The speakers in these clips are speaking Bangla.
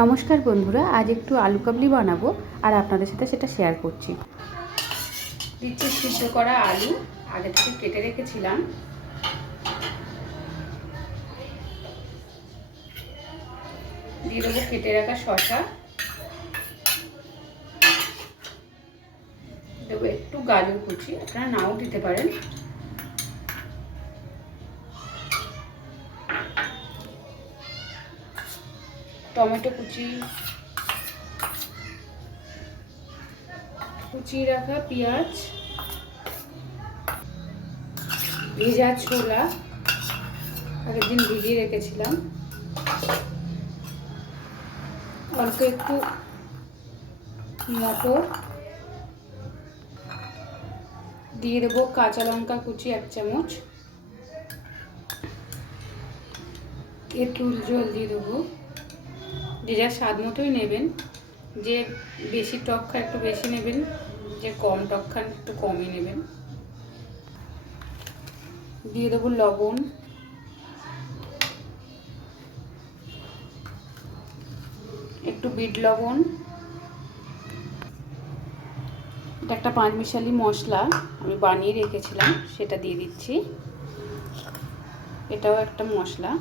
নমস্কার বন্ধুরা, আজ একটু আলু কাবলি বানাবো আর আপনাদের সাথে সেটা শেয়ার করছি। দিচ্ছি সিদ্ধ করা আলু, আগে থেকে কেটে রেখেছিলাম। দিয়ে দেবো কেটে রাখা শসা, দেবো একটু গাজর কুচি, আপনারা নাও দিতে পারেন। টমেটো কুচি, কুচিয়ে রাখা পেঁয়াজ, ভেজা ছোলা আগের দিন ভিজিয়ে রেখেছিলাম, অল্প একটু মটর, দিয়ে দেবো কাঁচা লঙ্কা কুচি 1 চামচ, একটু জল দিয়ে দেবো। যে যার স্বাদ মতোই নেবেন, যে বেশি টক খায় একটু বেশি নেবেন, যে কম টক খান একটু কমই নেবেন। দিয়ে দেবো লবণ, একটু বিট লবণ। এটা একটা 5 মিশালি মশলা আমি বানিয়ে রেখেছিলাম, সেটা দিয়ে দিচ্ছি। এটাও একটা মশলা,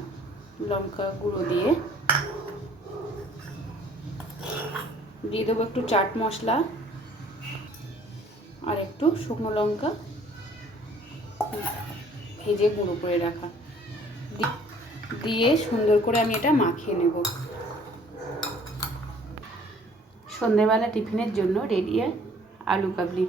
লঙ্কা গুঁড়ো দিয়ে দেবো একটু চাট মশলা আর একটু শুকনো লঙ্কা ভেজে গুঁড়ো করে রাখা, দিয়ে সুন্দর করে আমি এটা মাখিয়ে নেব। সন্ধ্যেবেলা টিফিনের জন্য রেডি আলু কাবলি।